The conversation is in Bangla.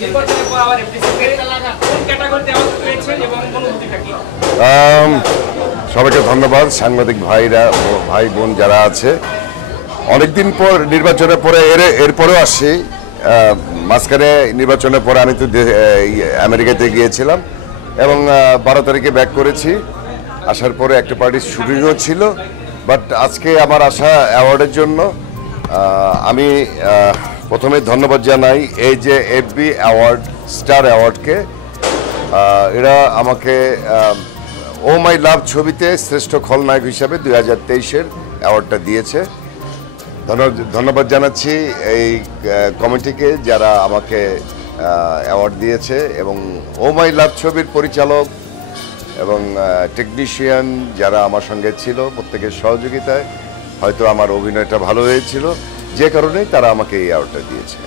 নির্বাচনের পর আবার এফডিসিতে কোন ক্যাটাগরিতে অ্যাওয়ার্ড পেয়েছেন এবং অনুভূতিটা কি? সবাইকে ধন্যবাদ, সাংবাদিক ভাইরা ভাই বোন যারা আছে। অনেকদিন পর নির্বাচনের পরে এরপরেও আসছি। মাঝখানে নির্বাচনের পরে আমি তো আমেরিকাতে গিয়েছিলাম এবং 12 তারিখে ব্যাক করেছি। আসার পরে একটা পার্টির শুটিংও ছিল, বাট আজকে আমার আসা অ্যাওয়ার্ডের জন্য আমি প্রথমে ধন্যবাদ জানাই এই যে এফবি অ্যাওয়ার্ড, স্টার অ্যাওয়ার্ডকে। এরা আমাকে ও মাই লাভ ছবিতে শ্রেষ্ঠ খলনায়ক হিসাবে 2023-এর অ্যাওয়ার্ডটা দিয়েছে। ধন্যবাদ জানাচ্ছি এই কমিটিকে যারা আমাকে অ্যাওয়ার্ড দিয়েছে, এবং ও মাই লাভ ছবির পরিচালক এবং টেকনিশিয়ান যারা আমার সঙ্গে ছিল, প্রত্যেকের সহযোগিতায় হয়তো আমার অভিনয়টা ভালো হয়েছিল, যে কারণেই তারা আমাকে এই অ্যাওয়ার্ডটা দিয়েছে।